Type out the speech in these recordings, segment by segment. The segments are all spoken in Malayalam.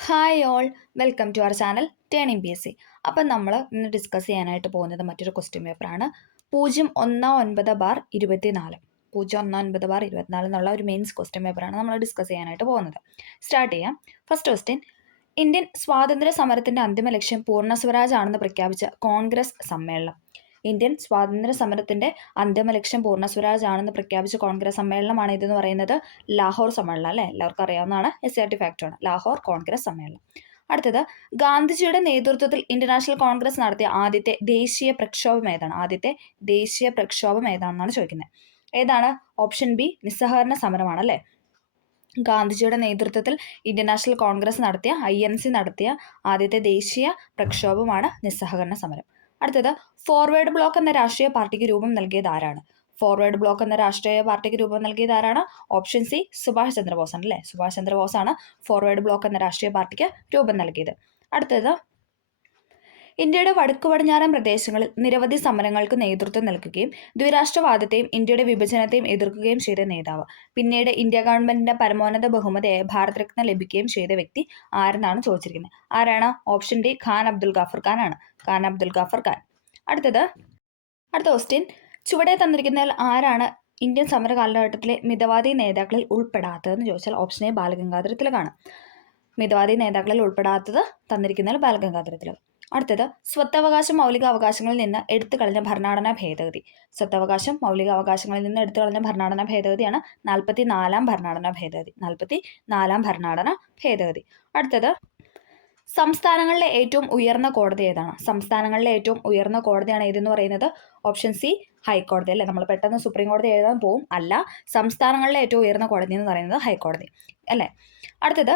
Hi all, welcome to our channel turning PSC. അപ്പം നമ്മൾ ഇന്ന് ഡിസ്കസ് ചെയ്യാനായിട്ട് പോകുന്നത് മറ്റൊരു ക്വസ്റ്റ്യൻ പേപ്പറാണ്. 019/24 019/24 എന്നുള്ള ഒരു മെയിൻസ് ക്വസ്റ്റ്യൻ പേപ്പറാണ് നമ്മൾ ഡിസ്കസ് ചെയ്യാനായിട്ട് പോകുന്നത്. സ്റ്റാർട്ട് ചെയ്യാം. ഫസ്റ്റ് ക്വസ്റ്റ്യൻ: ഇന്ത്യൻ സ്വാതന്ത്ര്യ സമരത്തിൻ്റെ അന്തിമ ലക്ഷ്യം പൂർണ്ണ സ്വരാജ് ആണെന്ന് പ്രഖ്യാപിച്ച കോൺഗ്രസ് സമ്മേളനം. ഇന്ത്യൻ സ്വാതന്ത്ര്യ സമരത്തിൻ്റെ അന്തിമ ലക്ഷ്യം പൂർണ്ണ സ്വരാജ് ആണെന്ന് പ്രഖ്യാപിച്ച കോൺഗ്രസ് സമ്മേളനമാണ് ഇതെന്ന് പറയുന്നത് ലാഹോർ സമ്മേളനം അല്ലേ? എല്ലാവർക്കും അറിയാവുന്നതാണ്, SRT ഫാക്ടറാണ് ലാഹോർ കോൺഗ്രസ് സമ്മേളനം. അടുത്തത്: ഗാന്ധിജിയുടെ നേതൃത്വത്തിൽ ഇന്ത്യൻ നാഷണൽ കോൺഗ്രസ് നടത്തിയ ആദ്യത്തെ ദേശീയ പ്രക്ഷോഭം ഏതാണ്? ആദ്യത്തെ ദേശീയ പ്രക്ഷോഭം ഏതാണെന്നാണ് ചോദിക്കുന്നത്. ഏതാണ്? ഓപ്ഷൻ ബി, നിസ്സഹകരണ സമരമാണ് അല്ലേ? ഗാന്ധിജിയുടെ നേതൃത്വത്തിൽ ഇന്ത്യൻ നാഷണൽ കോൺഗ്രസ് നടത്തിയ INC നടത്തിയ ആദ്യത്തെ ദേശീയ പ്രക്ഷോഭമാണ് നിസ്സഹകരണ സമരം. അടുത്തത്: ഫോർവേഡ് ബ്ലോക്ക് എന്ന രാഷ്ട്രീയ പാർട്ടിക്ക് രൂപം നൽകിയത് ആരാണ്? ഫോർവേഡ് ബ്ലോക്ക് എന്ന രാഷ്ട്രീയ പാർട്ടിക്ക് രൂപം നൽകിയത് ആരാണ്? ഓപ്ഷൻ സി, സുഭാഷ് ചന്ദ്രബോസ് ആണ് അല്ലേ? സുഭാഷ് ചന്ദ്രബോസാണ് ഫോർവേഡ് ബ്ലോക്ക് എന്ന രാഷ്ട്രീയ പാർട്ടിക്ക് രൂപം നൽകിയത്. അടുത്തത്: ഇന്ത്യയുടെ വടക്കു പടിഞ്ഞാറൻ പ്രദേശങ്ങളിൽ നിരവധി സമരങ്ങൾക്ക് നേതൃത്വം നൽകുകയും ദ്വിരാഷ്ട്രവാദത്തെയും ഇന്ത്യയുടെ വിഭജനത്തെയും എതിർക്കുകയും ചെയ്ത നേതാവ്. പിന്നീട് ഇന്ത്യ ഗവൺമെന്റിന്റെ പരമോന്നത ബഹുമതിയായ ഭാരത് രത്ന ലഭിക്കുകയും ചെയ്ത വ്യക്തി ആരെന്നാണ് ചോദിച്ചിരിക്കുന്നത്. ആരാണ്? ഓപ്ഷൻ ഡി, ഖാൻ അബ്ദുൽ ഗാഫർ ഖാൻ ആണ്. ഖാൻ അബ്ദുൽ ഗാഫർ ഖാൻ. അടുത്ത ക്വസ്റ്റ്യൻ: ചുവടെ തന്നിരിക്കുന്നതിൽ ആരാണ് ഇന്ത്യൻ സമര കാലഘട്ടത്തിലെ മിതവാദി നേതാക്കളിൽ ഉൾപ്പെടാത്തതെന്ന് ചോദിച്ചാൽ ഓപ്ഷൻ എ, ബാലഗംഗാധര തിലകാണ്. മിതവാദി നേതാക്കളിൽ ഉൾപ്പെടാത്തത് തന്നിരിക്കുന്നതിൽ ബാലഗംഗാധര തിലക്. അടുത്തത്: സ്വത്തവകാശം മൗലിക അവകാശങ്ങളിൽ നിന്ന് എടുത്തു കളഞ്ഞ ഭരണഘടനാ ഭേദഗതി. സ്വത്തവകാശം മൗലിക അവകാശങ്ങളിൽ നിന്ന് എടുത്തു കളഞ്ഞ ഭരണഘടനാ ഭേദഗതിയാണ് 44-ാം ഭരണഘടനാ ഭേദഗതി. 44-ാം ഭരണഘടനാ ഭേദഗതി. അടുത്തത്: സംസ്ഥാനങ്ങളിലെ ഏറ്റവും ഉയർന്ന കോടതി ഏതാണ്? സംസ്ഥാനങ്ങളിലെ ഏറ്റവും ഉയർന്ന കോടതിയാണ് ഏതെന്ന് പറയുന്നത് ഓപ്ഷൻ സി, ഹൈക്കോടതി അല്ലേ? നമ്മൾ പെട്ടെന്ന് സുപ്രീം കോടതി എഴുതാൻ പോവും, അല്ല. സംസ്ഥാനങ്ങളിലെ ഏറ്റവും ഉയർന്ന കോടതി എന്ന് പറയുന്നത് ഹൈക്കോടതി അല്ലേ? അടുത്തത്: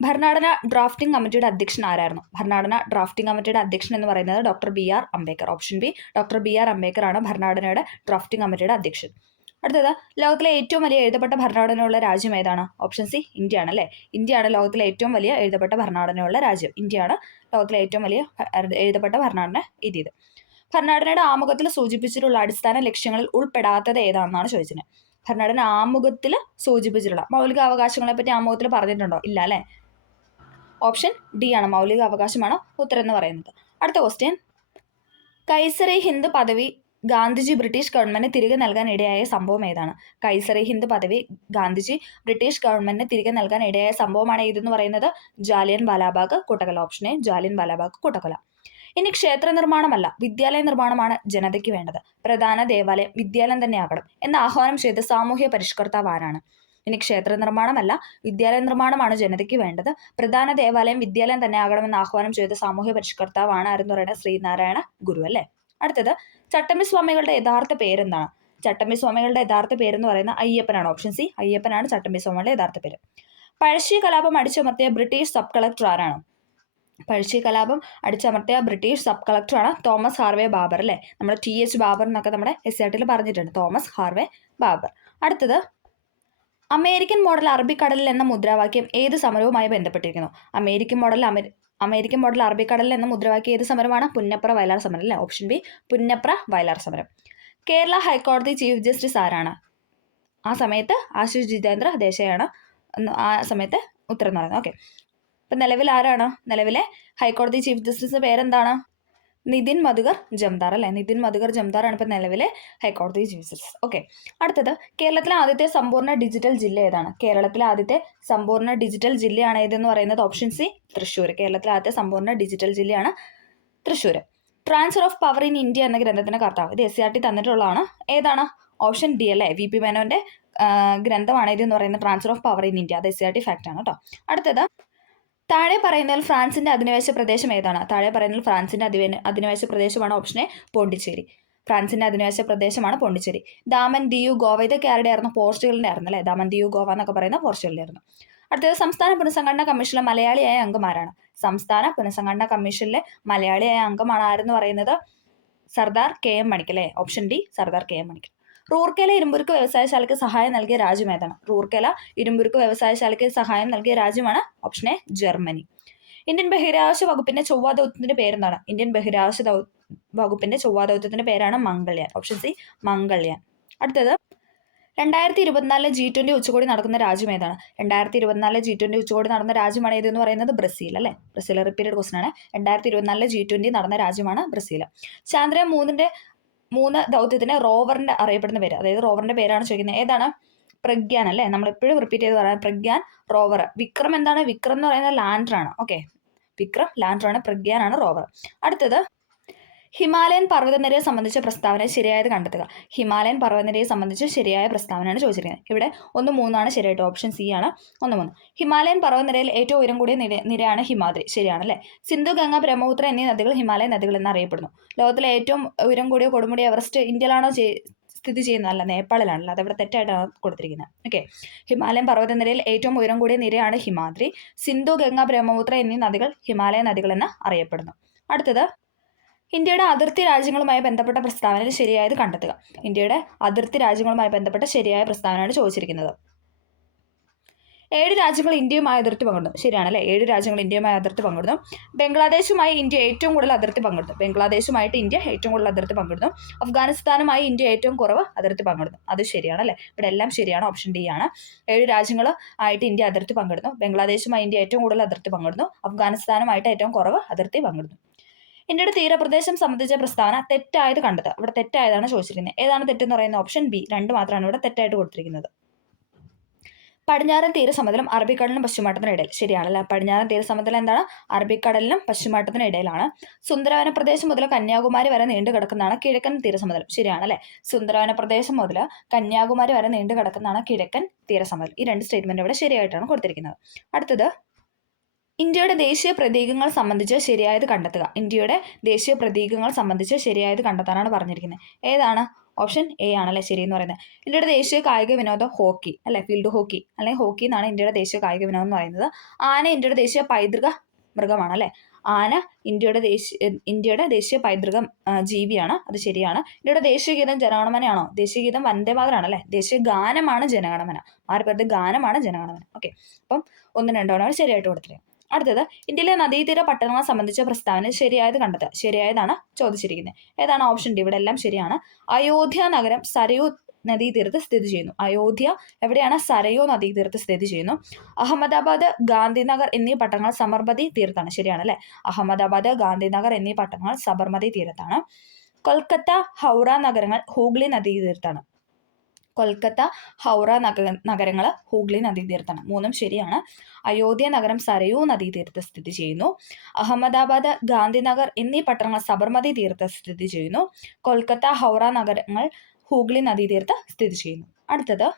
ഭരണഘടന ഡ്രാഫ്റ്റിംഗ് കമ്മിറ്റിയുടെ അധ്യക്ഷൻ ആരായിരുന്നു? ഭരണഘടന ഡ്രാഫ്റ്റിംഗ് കമ്മിറ്റിയുടെ അധ്യക്ഷൻ എന്ന് പറയുന്നത് doctor BR Ambedkar. Option B, doctor BR Ambedkar ആണ് ഭരണഘടനയുടെ ഡ്രാഫ്റ്റിംഗ് കമ്മിറ്റിയുടെ അധ്യക്ഷൻ. അടുത്തത്: ലോകത്തിലെ ഏറ്റവും വലിയ എഴുതപ്പെട്ട ഭരണഘടനയുള്ള രാജ്യം ഏതാണ്? ഓപ്ഷൻ സി, ഇന്ത്യ ആണ് അല്ലേ? ഇന്ത്യയാണ് ലോകത്തിലെ ഏറ്റവും വലിയ എഴുതപ്പെട്ട ഭരണഘടനയുള്ള രാജ്യം. ഇന്ത്യയാണ് ലോകത്തിലെ ഏറ്റവും വലിയ എഴുതപ്പെട്ട ഭരണഘടന എഴുതിയത്. ഭരണഘടനയുടെ ആമുഖത്തിൽ സൂചിപ്പിച്ചിട്ടുള്ള അടിസ്ഥാന ലക്ഷ്യങ്ങളിൽ ഉൾപ്പെടാത്തത് ഏതാണെന്നാണ് ചോദിച്ചത്. ഭരണഘടന ആമുഖത്തിൽ സൂചിപ്പിച്ചിട്ടുള്ള മൗലിക അവകാശങ്ങളെ പറ്റി ആമുഖത്തിൽ പറഞ്ഞിട്ടുണ്ടോ? ഇല്ല അല്ലേ? ഓപ്ഷൻ ഡി ആണ്, മൗലിക അവകാശമാണ് ഉത്തരം എന്ന് പറയുന്നത്. അടുത്ത ക്വസ്റ്റ്യൻ: കൈസറെ ഹിന്ദ് പദവി ഗാന്ധിജി ബ്രിട്ടീഷ് ഗവൺമെന്റിന് തിരികെ നൽകാൻ ഇടയായ സംഭവം ഏതാണ്? കൈസറെ ഹിന്ദ് പദവി ഗാന്ധിജി ബ്രിട്ടീഷ് ഗവൺമെന്റിന് തിരികെ നൽകാൻ ഇടയായ സംഭവമാണ് ഇതെന്ന് പറയുന്നത് ജാലിയൻ വാലാബാഗ് കൂട്ടക്കൊല. ഓപ്ഷൻ എ, ജാലിയൻ വാലാബാഗ് കൂട്ടക്കൊല. ഇനി ക്ഷേത്ര നിർമ്മാണമല്ല, വിദ്യാലയ നിർമ്മാണമാണ് ജനതയ്ക്ക് വേണ്ടത്. പ്രധാന ദേവാലയം വിദ്യാലയം തന്നെയാകണം എന്ന് ആഹ്വാനം ചെയ്ത സാമൂഹ്യ പരിഷ്കർത്താവ് ആരാണ്? ഇനി ക്ഷേത്ര നിർമ്മാണമല്ല, വിദ്യാലയ നിർമ്മാണമാണ് ജനതയ്ക്ക് വേണ്ടത്. പ്രധാന ദേവാലയം വിദ്യാലയം തന്നെ ആകണമെന്ന് ആഹ്വാനം ചെയ്ത സാമൂഹ്യ പരിഷ്കർത്താവാണ് ആരെന്ന് പറയുന്നത് ശ്രീനാരായണ ഗുരു അല്ലേ? അടുത്തത്: ചട്ടമ്പി സ്വാമികളുടെ യഥാർത്ഥ പേരെന്താണ്? ചട്ടമ്പി സ്വാമികളുടെ യഥാർത്ഥ പേരെന്ന് പറയുന്ന അയ്യപ്പനാണ്. ഓപ്ഷൻ സി, അയ്യപ്പനാണ് ചട്ടമ്പി സ്വാമികളുടെ യഥാർത്ഥ പേര്. പഴശ്ശി കലാപം അടിച്ചമർത്തിയ ബ്രിട്ടീഷ് സബ് കളക്ടർ ആരാണ്? പഴശ്ശി കലാപം അടിച്ചമർത്തിയ ബ്രിട്ടീഷ് സബ് കളക്ടറാണ് തോമസ് ഹാർവേ ബാബർ അല്ലേ? നമ്മൾ TH ബാബർ എന്നൊക്കെ നമ്മുടെ SRTയിൽ പറഞ്ഞിട്ടുണ്ട്. Thomas Harvey Baber. അടുത്തത്: അമേരിക്കൻ മോഡൽ അറബിക്കടലിൽ എന്ന മുദ്രാവാക്യം ഏത് സമരവുമായി ബന്ധപ്പെട്ടിരിക്കുന്നു? അമേരിക്കൻ മോഡൽ അറബിക്കടലിൽ എന്ന മുദ്രാവാക്യം ഏത് സമരമാണ്? പുന്നപ്ര വയലാർ സമരം അല്ലേ? ഓപ്ഷൻ ബി, പുന്നപ്ര വയലാർ സമരം. കേരള ഹൈക്കോടതി ചീഫ് ജസ്റ്റിസ് ആരാണ്? ആ സമയത്ത് ആശിഷ് ജിതേന്ദ്ര ദേശായാണ് ആ സമയത്ത് ഉത്തരം എന്ന് പറയുന്നത്. ഓക്കെ, ഇപ്പം നിലവിൽ ആരാണ്? നിലവിലെ ഹൈക്കോടതി ചീഫ് ജസ്റ്റിസ് പേരെന്താണ്? നിതിൻ മധുകർ ജംദാർ അല്ലേ? നിതിൻ മധുകർ ജംദാറാണ് ഇപ്പം നിലവിലെ ഹൈക്കോടതി ചീഫ് ജസ്റ്റിസ്. ഓക്കെ. അടുത്തത്: കേരളത്തിലെ ആദ്യത്തെ സമ്പൂർണ്ണ ഡിജിറ്റൽ ജില്ല ഏതാണ്? കേരളത്തിലെ ആദ്യത്തെ സമ്പൂർണ്ണ ഡിജിറ്റൽ ജില്ലയാണ് ഏതെന്ന് പറയുന്നത് ഓപ്ഷൻ സി, തൃശ്ശൂർ. കേരളത്തിലെ ആദ്യത്തെ സമ്പൂർണ്ണ ഡിജിറ്റൽ ജില്ലയാണ് Thrissur. Transfer of power in India എന്ന ഗ്രന്ഥത്തിന്റെ കർത്താവ്. ഇത് SRT തന്നിട്ടുള്ളതാണ്. ഏതാണ്? ഓപ്ഷൻ ഡി അല്ലേ? VP മേനോന്റെ ഗ്രന്ഥമാണ് ഇതെന്ന് പറയുന്നത് transfer of power in India. അത് SRT ഫാക്ട് ആണ് കേട്ടോ. അടുത്തത്: താഴെ പറയുന്നതിൽ ഫ്രാൻസിന്റെ അധിനിവേശ പ്രദേശം ഏതാണ്? താഴെ പറയുന്നതിൽ ഫ്രാൻസിന്റെ അധിനിവേശ പ്രദേശമാണ് ഓപ്ഷൻ എ, പോണ്ടിച്ചേരി. ഫ്രാൻസിന്റെ അധിനിവേശ പ്രദേശമാണ് പോണ്ടിച്ചേരി. ദാമൻ, ദിയു, ഗോവ ഇതൊക്കെ ആരുടെ ആയിരുന്നു? പോർച്ചുഗലിന്റെ ആയിരുന്നു അല്ലേ? ദാമൻ, ദിയു, ഗോവ എന്നൊക്കെ പറയുന്ന പോർച്ചുഗലിന്റെ ആയിരുന്നു. അടുത്തത്: സംസ്ഥാന പുനഃസംഘടനാ കമ്മീഷനിലെ മലയാളിയായ അംഗമാരാണ്? സംസ്ഥാന പുനഃസംഘടനാ കമ്മീഷനിലെ മലയാളിയായ അംഗമാണ് ആരെന്ന് പറയുന്നത് സർദാർ KM മണിക്ക് അല്ലേ? ഓപ്ഷൻ ഡി, സർദാർ KM മണിക്ക്. റൂർക്കേല ഇരുമ്പുരുക്ക് വ്യവസായശാലയ്ക്ക് സഹായം നൽകിയ രാജ്യം ഏതാണ്? റൂർക്കേല ഇരുമ്പുരുക്ക് വ്യവസായശാലയ്ക്ക് സഹായം നൽകിയ രാജ്യമാണ് ഓപ്ഷൻ എ, ജർമ്മനി. ഇന്ത്യൻ ബഹിരാകാശ വകുപ്പിന്റെ ചൊവ്വാ ദൗത്യത്തിന്റെ പേരെന്താണ്? ഇന്ത്യൻ ബഹിരാകാശ വകുപ്പിന്റെ ചൊവ്വാ ദൗത്യത്തിന്റെ പേരാണ് മംഗൾയാൻ. Option C, Mangalyaan. അടുത്തത്: 2024 G20 ഉച്ചകോടി നടക്കുന്ന രാജ്യം ഏതാണ്? 2024 G20 ഉച്ചകോടി നടന്ന രാജ്യമാണ് ഏതെന്ന് പറയുന്നത് ബ്രസീൽ അല്ലേ. ബ്രസീൽ റിപ്പീറ്റഡ് ക്വസ്റ്റൻ ആണ്. 2024 G20 നടന്ന രാജ്യമാണ് ബ്രസീൽ. ചന്ദ്രയാൻ 3 ദൗത്യത്തിന് റോവറിന്റെ അറിയപ്പെടുന്ന പേര്, അതായത് റോവറിന്റെ പേരാണ് ചോദിക്കുന്നത്. ഏതാണ്? പ്രഗ്യാൻ അല്ലേ. നമ്മൾ എപ്പോഴും റിപ്പീറ്റ് ചെയ്ത് പറയാം പ്രഗ്യാൻ റോവർ. വിക്രം എന്താണ്? വിക്രം എന്ന് പറയുന്നത് ലാൻഡർ ആണ്. ഓക്കെ, വിക്രം ലാൻഡർ ആണ്, പ്രഗ്യാൻ ആണ് റോവർ. അടുത്തത് ഹിമാലയൻ പർവ്വതനിരയെ സംബന്ധിച്ച പ്രസ്താവന ശരിയായത് കണ്ടെത്തുക. ഹിമാലയൻ പർവ്വതനിരയെ സംബന്ധിച്ച് ശരിയായ പ്രസ്താവനയാണ് ചോദിച്ചിരിക്കുന്നത്. ഇവിടെ 1, 3 ശരിയായിട്ട്, ഓപ്ഷൻ സി ആണ് 1, 3. ഹിമാലയൻ പർവ്വതനിരയിൽ ഏറ്റവും ഉയരം കൂടിയ നിരയാണ് ഹിമാദ്രി. ശരിയാണല്ലേ. സിന്ധു, ഗംഗ, ബ്രഹ്മപുത്ര എന്നീ നദികൾ ഹിമാലയൻ നദികൾ എന്നറിയപ്പെടുന്നു. ലോകത്തിലെ ഏറ്റവും ഉയരം കൂടിയ കൊടുമുടി എവറസ്റ്റ് ഇന്ത്യയിലാണോ സ്ഥിതി ചെയ്യുന്നത്? അല്ല, നേപ്പാളിലാണല്ലോ. അതവിടെ തെറ്റായിട്ടാണ് കൊടുത്തിരിക്കുന്നത്. ഓക്കെ, ഹിമാലയൻ പർവ്വതനിരയിൽ ഏറ്റവും ഉയരം കൂടിയ നിരയാണ് ഹിമാദ്രി. സിന്ധു, ഗംഗ, ബ്രഹ്മപുത്ര എന്നീ നദികൾ ഹിമാലയ നദികൾ എന്ന് അറിയപ്പെടുന്നു. അടുത്തത് ഇന്ത്യയുടെ അതിർത്തി രാജ്യങ്ങളുമായി ബന്ധപ്പെട്ട പ്രസ്താവനയിൽ ശരിയായത് കണ്ടെത്തുക. ഇന്ത്യയുടെ അതിർത്തി രാജ്യങ്ങളുമായി ബന്ധപ്പെട്ട ശരിയായ പ്രസ്താവനയാണ് ചോദിച്ചിരിക്കുന്നത്. 7 രാജ്യങ്ങൾ ഇന്ത്യയുമായി അതിർത്തി പങ്കിടുന്നു. ശരിയാണല്ലേ. 7 രാജ്യങ്ങൾ ഇന്ത്യയുമായി അതിർത്തി പങ്കിടുന്നു. ബംഗ്ലാദേശുമായി ഇന്ത്യ ഏറ്റവും കൂടുതൽ അതിർത്തി പങ്കിടുന്നു. ബംഗ്ലാദേശുമായിട്ട് ഇന്ത്യ ഏറ്റവും കൂടുതൽ അതിർത്തി പങ്കിടുന്നു. അഫ്ഗാനിസ്ഥാനുമായി ഇന്ത്യ ഏറ്റവും കുറവ് അതിർത്തി പങ്കിടുന്നു. അത് ശരിയാണല്ലേ. ഇവിടെ എല്ലാം ശരിയാണ്. ഓപ്ഷൻ ഡി ആണ്. 7 രാജ്യങ്ങൾ ആയിട്ട് ഇന്ത്യ അതിർത്തി പങ്കിടുന്നു. ബംഗ്ലാദേശുമായി ഇന്ത്യ ഏറ്റവും കൂടുതൽ അതിർത്തി പങ്കിടുന്നു. അഫ്ഗാനിസ്ഥാനുമായിട്ട് ഏറ്റവും കുറവ് അതിർത്തി പങ്കിടുന്നു. ഇന്ത്യയുടെ തീരപ്രദേശം സംബന്ധിച്ച പ്രസ്താവന തെറ്റായത് കണ്ടെത്തുക. ഇവിടെ തെറ്റായതാണ് ചോദിച്ചിരിക്കുന്നത്. ഏതാണ് തെറ്റെന്ന് പറയുന്നത്? Option B. 2 മാത്രമാണ് ഇവിടെ തെറ്റായിട്ട് കൊടുത്തിരിക്കുന്നത്. പടിഞ്ഞാറൻ തീരസമതലം അറബിക്കടലിനും പശ്ചിമഘട്ടത്തിനും ഇടയിൽ. ശരിയാണല്ലേ. പടിഞ്ഞാറൻ തീരസമതലം എന്താണ്? അറബിക്കടലിനും പശ്ചിമഘട്ടത്തിനും ഇടയിലാണ്. സുന്ദരവന പ്രദേശം മുതൽ കന്യാകുമാരി വരെ നീണ്ടു കിടക്കുന്നതാണ് കിഴക്കൻ തീരസമതലം. ശരിയാണല്ലേ. സുന്ദരവന പ്രദേശം മുതൽ കന്യാകുമാരി വരെ നീണ്ടു കിടക്കുന്നതാണ് കിഴക്കൻ തീരസമതലം. ഈ 2 സ്റ്റേറ്റ്മെന്റ് ഇവിടെ ശരിയായിട്ടാണ് കൊടുത്തിരിക്കുന്നത്. അടുത്തത് ഇന്ത്യയുടെ ദേശീയ പ്രതീകങ്ങൾ സംബന്ധിച്ച് ശരിയായത് കണ്ടെത്തുക. ഇന്ത്യയുടെ ദേശീയ പ്രതീകങ്ങൾ സംബന്ധിച്ച് ശരിയായത് കണ്ടെത്താനാണ് പറഞ്ഞിരിക്കുന്നത്. ഏതാണ്? ഓപ്ഷൻ എ ആണല്ലേ ശരി എന്ന് പറയുന്നത്. ഇന്ത്യയുടെ ദേശീയ കായിക വിനോദം ഹോക്കി അല്ലെ, ഫീൽഡ് ഹോക്കി അല്ലെങ്കിൽ ഹോക്കി എന്നാണ് ഇന്ത്യയുടെ ദേശീയ കായിക വിനോദം എന്ന് പറയുന്നത്. ആന ഇന്ത്യയുടെ ദേശീയ പൈതൃക മൃഗമാണ് അല്ലെ. ആന ഇന്ത്യയുടെ ദേശീയ പൈതൃക ജീവിയാണ്. അത് ശരിയാണ്. ഇന്ത്യയുടെ ദേശീയ ഗീതം ജനഗണമനയാണോ? ദേശീയ ഗീതം വന്ദേമാതരമാണ് അല്ലെ. ദേശീയ ഗാനമാണ് ജനഗണമന. മാറിപ്പേരുടെ ഗാനമാണ് ജനഗണമന. ഓക്കെ, അപ്പം 1, 2 ശരിയായിട്ട് കൊടുത്തിരിക്കുന്നത്. അടുത്തത് ഇന്ത്യയിലെ നദീതീര പട്ടണങ്ങളെ സംബന്ധിച്ച പ്രസ്താവന ശരിയായത് കണ്ടെത്തുക. ശരിയായതാണ് ചോദിച്ചിരിക്കുന്നത്. ഏതാണ്? Option D. ഇവിടെ എല്ലാം ശരിയാണ്. അയോധ്യ നഗരം സരയൂ നദീതീരത്ത് സ്ഥിതി ചെയ്യുന്നു. അയോധ്യ എവിടെയാണ്? സരയൂ നദീതീരത്ത് സ്ഥിതി ചെയ്യുന്നു. അഹമ്മദാബാദ്, ഗാന്ധിനഗർ എന്നീ പട്ടണങ്ങൾ സബർമതി തീരത്താണ്. ശരിയാണ് അല്ലെ. അഹമ്മദാബാദ്, ഗാന്ധിനഗർ എന്നീ പട്ടണങ്ങൾ സബർമതി തീരത്താണ്. കൊൽക്കത്ത, ഹൗറ നഗരങ്ങൾ ഹൂഗ്ലി നദീതീരത്താണ്. കൊൽക്കത്ത, ഹൗറ നഗരങ്ങൾ ഹൂഗ്ലി നദീതീരത്താണ്. 3 ശരിയാണ്. അയോധ്യ നഗരം സരയൂ നദീതീരത്ത് സ്ഥിതി ചെയ്യുന്നു. അഹമ്മദാബാദ്, ഗാന്ധിനഗർ എന്നീ പട്ടണങ്ങൾ സബർമതി തീരത്ത് സ്ഥിതി ചെയ്യുന്നു. കൊൽക്കത്ത, ഹൗറ നഗരങ്ങൾ ഹൂഗ്ലി നദീതീരത്ത് സ്ഥിതി ചെയ്യുന്നു. അടുത്തത്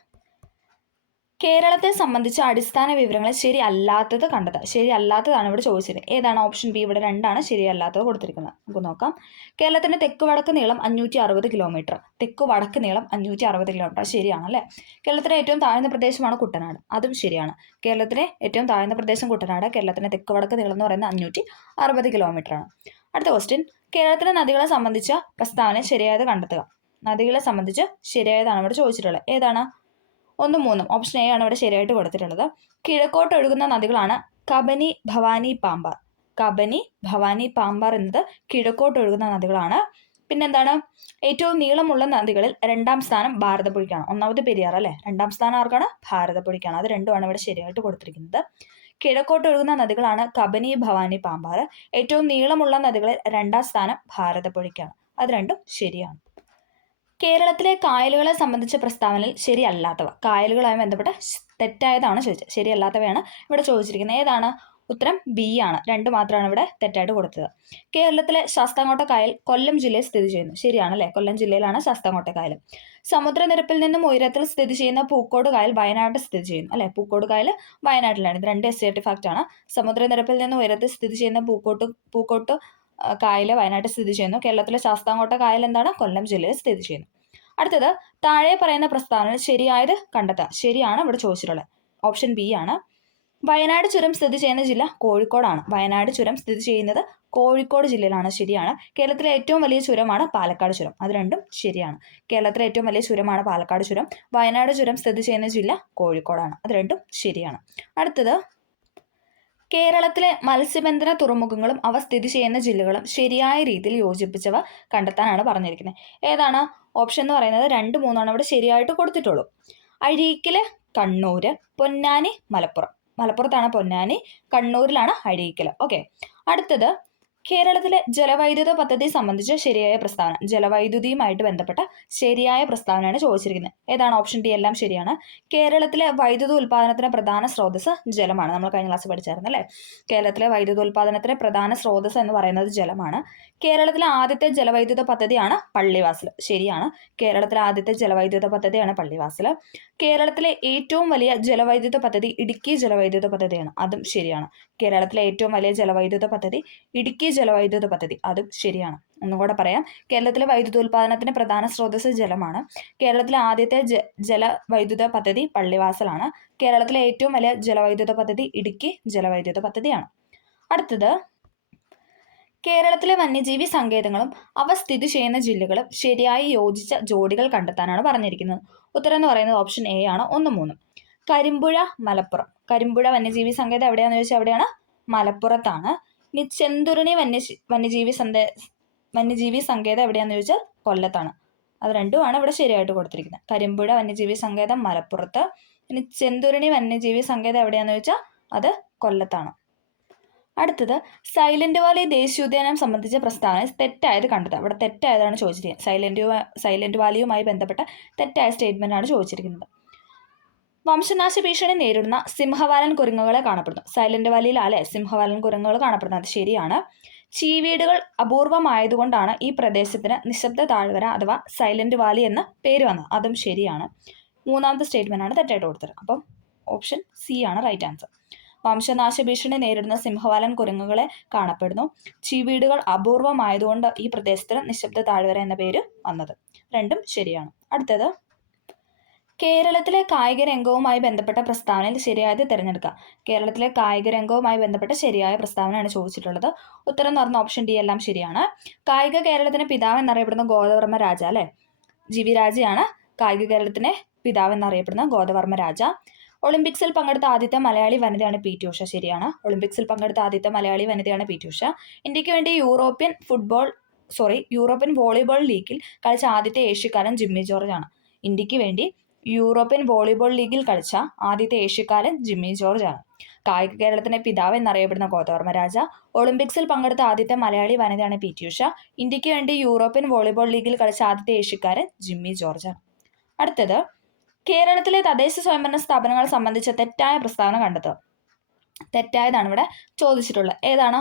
കേരളത്തെ സംബന്ധിച്ച അടിസ്ഥാന വിവരങ്ങൾ ശരി അല്ലാത്തത് കണ്ടെത്തുക. ശരി അല്ലാത്തതാണ് ഇവിടെ ചോദിച്ചിരിക്കുന്നത്. ഏതാണ്? Option B. ഇവിടെ 2 ശരിയല്ലാത്തത് കൊടുത്തിരിക്കുന്നത്. നമുക്ക് നോക്കാം. കേരളത്തിന്റെ തെക്ക് വടക്ക് നീളം 560 കിലോമീറ്റർ. തെക്ക് വടക്ക് നീളം 560 കിലോമീറ്റർ. ശരിയാണല്ലേ. കേരളത്തിലെ ഏറ്റവും താഴ്ന്ന പ്രദേശമാണ് കുട്ടനാട്. അതും ശരിയാണ്. കേരളത്തിലെ ഏറ്റവും താഴ്ന്ന പ്രദേശം കുട്ടനാട്. കേരളത്തിന്റെ തെക്ക് വടക്ക് നീളം എന്ന് പറയുന്നത് 560 കിലോമീറ്റർ ആണ്. അടുത്ത ക്വസ്റ്റ്യൻ. കേരളത്തിലെ നദികളെ സംബന്ധിച്ച പ്രസ്താവന ശരിയായത് കണ്ടെത്തുക. നദികളെ സംബന്ധിച്ച് ശരിയായതാണ് ഇവിടെ ചോദിച്ചിട്ടുള്ളത്. ഏതാണ്? 1, 3 ഓപ്ഷൻ എ ആണ് ഇവിടെ ശരിയായിട്ട് കൊടുത്തിട്ടുള്ളത്. കിഴക്കോട്ട് ഒഴുകുന്ന നദികളാണ് കബനി, ഭവാനി, പാമ്പാർ. കബനി, ഭവാനി, പാമ്പാർ എന്നത് കിഴക്കോട്ട് ഒഴുകുന്ന നദികളാണ്. പിന്നെന്താണ്? ഏറ്റവും നീളമുള്ള നദികളിൽ 2ാം സ്ഥാനം ഭാരതപ്പുഴയ്ക്കാണ്. 1ാമത് പെരിയാർ അല്ലെ. 2ാം സ്ഥാനം ആർക്കാണ്? ഭാരതപ്പുഴയ്ക്കാണ്. അത് 2ആണ് ഇവിടെ ശരിയായിട്ട് കൊടുത്തിരിക്കുന്നത്. കിഴക്കോട്ട് ഒഴുകുന്ന നദികളാണ് കബനി, ഭവാനി, പാമ്പാർ. ഏറ്റവും നീളമുള്ള നദികളിൽ 2ാം സ്ഥാനം ഭാരതപ്പുഴയ്ക്കാണ്. അത് 2ഉം ശരിയാണ്. കേരളത്തിലെ കായലുകളെ സംബന്ധിച്ച പ്രസ്താവനയിൽ ശരിയല്ലാത്തവ. കായലുകളുമായി ബന്ധപ്പെട്ട തെറ്റായതാണ് ചോദിച്ചത്. ശരിയല്ലാത്തവയാണ് ഇവിടെ ചോദിച്ചിരിക്കുന്നത്. ഏതാണ്? ഉത്തരം ബി ആണ്. 2 മാത്രമാണ് ഇവിടെ തെറ്റായിട്ട് കൊടുത്തത്. കേരളത്തിലെ ശാസ്താംകോട്ട കായൽ കൊല്ലം ജില്ലയിൽ സ്ഥിതി ചെയ്യുന്നു. ശരിയാണല്ലേ. കൊല്ലം ജില്ലയിലാണ് ശാസ്താംകോട്ട കായൽ. സമുദ്രനിരപ്പിൽ നിന്നും ഉയരത്തിൽ സ്ഥിതി ചെയ്യുന്ന പൂക്കോട് കായൽ വയനാട്ടിൽ സ്ഥിതി ചെയ്യുന്നു അല്ലെ. പൂക്കോട് കായൽ വയനാട്ടിലാണ്. ഇത് 2 എസ്സേറ്റീവ് ഫാക്റ്റ് ആണ്. സമുദ്രനിരപ്പിൽ നിന്നും ഉയരത്തിൽ സ്ഥിതി ചെയ്യുന്ന പൂക്കോട്ട് കായൽ വയനാട്ടിൽ സ്ഥിതി ചെയ്യുന്നു. കേരളത്തിലെ ശാസ്താംകോട്ട കായൽ എന്താണ്? കൊല്ലം ജില്ലയിൽ സ്ഥിതി ചെയ്യുന്നു. അടുത്തത് താഴെ പറയുന്ന പ്രസ്താവന ശരിയായത് കണ്ടെത്തുക. ശരിയാണ് ഇവിടെ ചോദിച്ചിട്ടുള്ളത്. ഓപ്ഷൻ ബി ആണ്. വയനാട് ചുരം സ്ഥിതി ചെയ്യുന്ന ജില്ല കോഴിക്കോടാണ്. വയനാട് ചുരം സ്ഥിതി ചെയ്യുന്നത് കോഴിക്കോട് ജില്ലയിലാണ്. ശരിയാണ്. കേരളത്തിലെ ഏറ്റവും വലിയ ചുരമാണ് പാലക്കാട് ചുരം. അത് 2ഉം ശരിയാണ്. കേരളത്തിലെ ഏറ്റവും വലിയ ചുരമാണ് പാലക്കാട് ചുരം. വയനാട് ചുരം സ്ഥിതി ചെയ്യുന്ന ജില്ല കോഴിക്കോടാണ്. അത് 2ഉം ശരിയാണ്. അടുത്തത് കേരളത്തിലെ മത്സ്യബന്ധന തുറമുഖങ്ങളും അവ സ്ഥിതി ചെയ്യുന്ന ജില്ലകളും ശരിയായ രീതിയിൽ യോജിപ്പിച്ചവ കണ്ടെത്താനാണ് പറഞ്ഞിരിക്കുന്നത്. ഏതാണ് ഓപ്ഷൻ എന്ന് പറയുന്നത് 2, 3 ഇവിടെ ശരിയായിട്ട് കൊടുത്തിട്ടുള്ളൂ. അഴീക്കല് കണ്ണൂര്, പൊന്നാനി മലപ്പുറം. മലപ്പുറത്താണ് പൊന്നാനി, കണ്ണൂരിലാണ് അഴീക്കൽ. ഓക്കെ. അടുത്തത് കേരളത്തിലെ ജലവൈദ്യുത പദ്ധതി സംബന്ധിച്ച് ശരിയായ പ്രസ്താവന. ജലവൈദ്യുതിയുമായിട്ട് ബന്ധപ്പെട്ട ശരിയായ പ്രസ്താവനയാണ് ചോദിച്ചിരിക്കുന്നത്. ഏതാണ് ഓപ്ഷൻ ഡി എല്ലാം ശരിയാണ്. കേരളത്തിലെ വൈദ്യുത ഉൽപാദനത്തിന് പ്രധാന സ്രോതസ് ജലമാണ്. നമ്മൾ കഴിഞ്ഞ ക്ലാസ് പഠിച്ചായിരുന്നു അല്ലേ. കേരളത്തിലെ വൈദ്യുത ഉൽപാദനത്തിന് പ്രധാന സ്രോതസ് എന്ന് പറയുന്നത് ജലമാണ്. കേരളത്തിലെ ആദ്യത്തെ ജലവൈദ്യുത പദ്ധതിയാണ് പള്ളിവാസൽ. ശരിയാണ്. കേരളത്തിലെ ആദ്യത്തെ ജലവൈദ്യുത പദ്ധതിയാണ് പള്ളിവാസൽ. കേരളത്തിലെ ഏറ്റവും വലിയ ജലവൈദ്യുത പദ്ധതി ഇടുക്കി ജലവൈദ്യുത പദ്ധതിയാണ്. അതും ശരിയാണ്. കേരളത്തിലെ ഏറ്റവും വലിയ ജലവൈദ്യുത പദ്ധതി ഇടുക്കി ജലവൈദ്യുത പദ്ധതി. അതും ശരിയാണ്. ഒന്നുകൂടെ പറയാം. കേരളത്തിലെ വൈദ്യുതോൽപാദനത്തിന് പ്രധാന സ്രോതസ് ജലമാണ്. കേരളത്തിലെ ആദ്യത്തെ ജലവൈദ്യുത പദ്ധതി പള്ളിവാസലാണ്. കേരളത്തിലെ ഏറ്റവും വലിയ ജലവൈദ്യുത പദ്ധതി ഇടുക്കി ജലവൈദ്യുത പദ്ധതിയാണ്. അടുത്തത് കേരളത്തിലെ വന്യജീവി സങ്കേതങ്ങളും അവ സ്ഥിതി ചെയ്യുന്ന ജില്ലകളും ശരിയായി യോജിച്ച ജോഡികൾ കണ്ടെത്താനാണ് പറഞ്ഞിരിക്കുന്നത്. ഉത്തരം എന്ന് പറയുന്നത് ഓപ്ഷൻ എ ആണ്. 1, 3. കരിമ്പുഴ മലപ്പുറം. കരിമ്പുഴ വന്യജീവി സങ്കേതം എവിടെയാണെന്ന് ചോദിച്ചാൽ എവിടെയാണ്? മലപ്പുറത്താണ്. ഇനി ചെന്തുരുണി വന്യജീവി സങ്കേതം എവിടെയാണെന്ന് ചോദിച്ചാൽ കൊല്ലത്താണ്. അത് രണ്ടുമാണ് ഇവിടെ ശരിയായിട്ട് കൊടുത്തിരിക്കുന്നത്. കരിമ്പുഴ വന്യജീവി സങ്കേതം മലപ്പുറത്ത്. ഇനി ചെന്തുരുണി വന്യജീവി സങ്കേതം എവിടെയാണെന്ന് ചോദിച്ചാൽ അത് കൊല്ലത്താണ്. അടുത്തത് സൈലന്റ് വാലി ദേശീയോദ്യാനം സംബന്ധിച്ച പ്രസ്താവന തെറ്റായത് കണ്ടെത്തുക. ഇവിടെ തെറ്റായതാണ് ചോദിച്ചിരിക്കുന്നത്. സൈലന്റ് വാലിയുമായി ബന്ധപ്പെട്ട തെറ്റായ സ്റ്റേറ്റ്മെന്റ് ആണ് ചോദിച്ചിരിക്കുന്നത്. വംശനാശ ഭീഷണി നേരിടുന്ന സിംഹവാലൻ കുരങ്ങുകളെ കാണപ്പെടുന്നു. സൈലന്റ് വാലിയിലല്ലേ സിംഹവാലൻ കുരങ്ങുകൾ കാണപ്പെടുന്നത്. അത് ശരിയാണ്. ചീവീടുകൾ അപൂർവമായതുകൊണ്ടാണ് ഈ പ്രദേശത്തിന് നിശബ്ദ താഴ്വര അഥവാ സൈലന്റ് വാലി എന്ന പേര് വന്നത്. അതും ശരിയാണ്. മൂന്നാമത്തെ സ്റ്റേറ്റ്മെന്റ് ആണ് തെറ്റായിട്ട് കൊടുത്തത്. അപ്പം ഓപ്ഷൻ സി ആണ് റൈറ്റ് ആൻസർ. വംശനാശ ഭീഷണി നേരിടുന്ന സിംഹവാലൻ കുരങ്ങുകളെ കാണപ്പെടുന്നു. ചീവീടുകൾ അപൂർവമായതുകൊണ്ട് ഈ പ്രദേശത്തിന് നിശബ്ദ താഴ്വര എന്ന പേര് വന്നത്. രണ്ടും ശരിയാണ്. അടുത്തത് കേരളത്തിലെ കായിക രംഗവുമായി ബന്ധപ്പെട്ട പ്രസ്താവനയിൽ ശരിയായത് തിരഞ്ഞെടുക്കുക. കേരളത്തിലെ കായിക രംഗവുമായി ബന്ധപ്പെട്ട ശരിയായ പ്രസ്താവനയാണ് ചോദിച്ചിട്ടുള്ളത്. ഉത്തരം എന്ന് പറഞ്ഞ ഓപ്ഷൻ ഡി എല്ലാം ശരിയാണ്. കായിക കേരളത്തിന് പിതാവ് എന്നറിയപ്പെടുന്ന ഗോദവർമ്മ രാജ അല്ലെ. GV രാജയാണ് കായിക കേരളത്തിന് പിതാവ് എന്നറിയപ്പെടുന്ന ഗോദവർമ്മ രാജ. ഒളിമ്പിക്സിൽ പങ്കെടുത്ത ആദ്യത്തെ മലയാളി വനിതയാണ് പി ടി ഉഷ. ശരിയാണ്. ഒളിമ്പിക്സിൽ പങ്കെടുത്ത ആദ്യത്തെ മലയാളി വനിതയാണ് പി ടി ഉഷ. ഇന്ത്യക്ക് വേണ്ടി യൂറോപ്യൻ വോളിബോൾ ലീഗിൽ കളിച്ച ആദ്യത്തെ ഏഷ്യക്കാരൻ ജിമ്മി ജോർജ് ആണ്. ഇന്ത്യക്ക് വേണ്ടി യൂറോപ്യൻ വോളിബോൾ ലീഗിൽ കളിച്ച ആദ്യത്തെ ഏഷ്യക്കാരൻ ജിമ്മി ജോർജ് ആണ്. കായിക കേരളത്തിന്റെ പിതാവ് എന്നറിയപ്പെടുന്ന ഗോദവർമ്മ രാജ. ഒളിമ്പിക്സിൽ പങ്കെടുത്ത ആദ്യത്തെ മലയാളി വനിതയാണ് പി ടി ഉഷ. ഇന്ത്യക്ക് വേണ്ടി യൂറോപ്യൻ വോളിബോൾ ലീഗിൽ കളിച്ച ആദ്യത്തെ ഏഷ്യക്കാരൻ ജിമ്മി ജോർജ് ആണ്. അടുത്തത് കേരളത്തിലെ തദ്ദേശ സ്വയംഭരണ സ്ഥാപനങ്ങൾ സംബന്ധിച്ച തെറ്റായ പ്രസ്താവന കണ്ടെത്തുക. തെറ്റായതാണ് ഇവിടെ ചോദിച്ചിട്ടുള്ളത്. ഏതാണ്?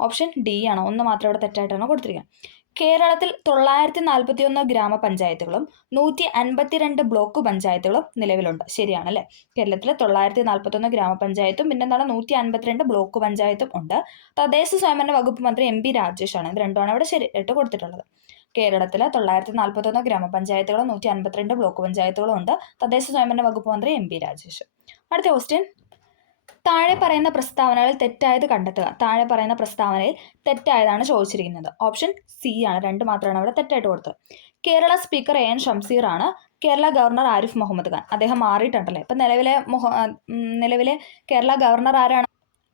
ഓപ്ഷൻ ഡി ആണ്. 1 മാത്രം ഇവിടെ തെറ്റായിട്ടാണ് കൊടുത്തിരിക്കുന്നത്. കേരളത്തിൽ 941 ഗ്രാമപഞ്ചായത്തുകളും 152 ബ്ലോക്ക് പഞ്ചായത്തുകളും നിലവിലുണ്ട്. ശരിയാണല്ലേ. കേരളത്തിൽ 941 ഗ്രാമപഞ്ചായത്തും പിന്നെന്താണ് 152 ബ്ലോക്ക് പഞ്ചായത്തും ഉണ്ട്. തദ്ദേശ സ്വയംഭരണ വകുപ്പ് മന്ത്രി MP രാജേഷ് ആണ്. ഇത് രണ്ടുമാണ് ഇവിടെ ശരിയായിട്ട് കൊടുത്തിട്ടുള്ളത്. കേരളത്തിൽ 941 ഗ്രാമപഞ്ചായത്തുകളും 152 ബ്ലോക്ക് പഞ്ചായത്തുകളും ഉണ്ട്. തദ്ദേശ സ്വയംഭരണ വകുപ്പ് മന്ത്രി MP രാജേഷ്. അടുത്ത ക്വസ്റ്റ്യൻ, താഴെ പറയുന്ന പ്രസ്താവനകളിൽ തെറ്റായത് കണ്ടെത്തുക. താഴെ പറയുന്ന പ്രസ്താവനയിൽ തെറ്റായതാണ് ചോദിച്ചിരിക്കുന്നത്. ഓപ്ഷൻ സി ആണ്. 2 മാത്രമാണ് അവിടെ തെറ്റായിട്ട് കൊടുത്തത്. കേരള സ്പീക്കർ AN ഷംസീർ ആണ്. കേരള ഗവർണർ ആരിഫ് മുഹമ്മദ് ഖാൻ. അദ്ദേഹം മാറിയിട്ടുണ്ടല്ലേ. ഇപ്പം നിലവിലെ കേരള ഗവർണർ ആരാണ്?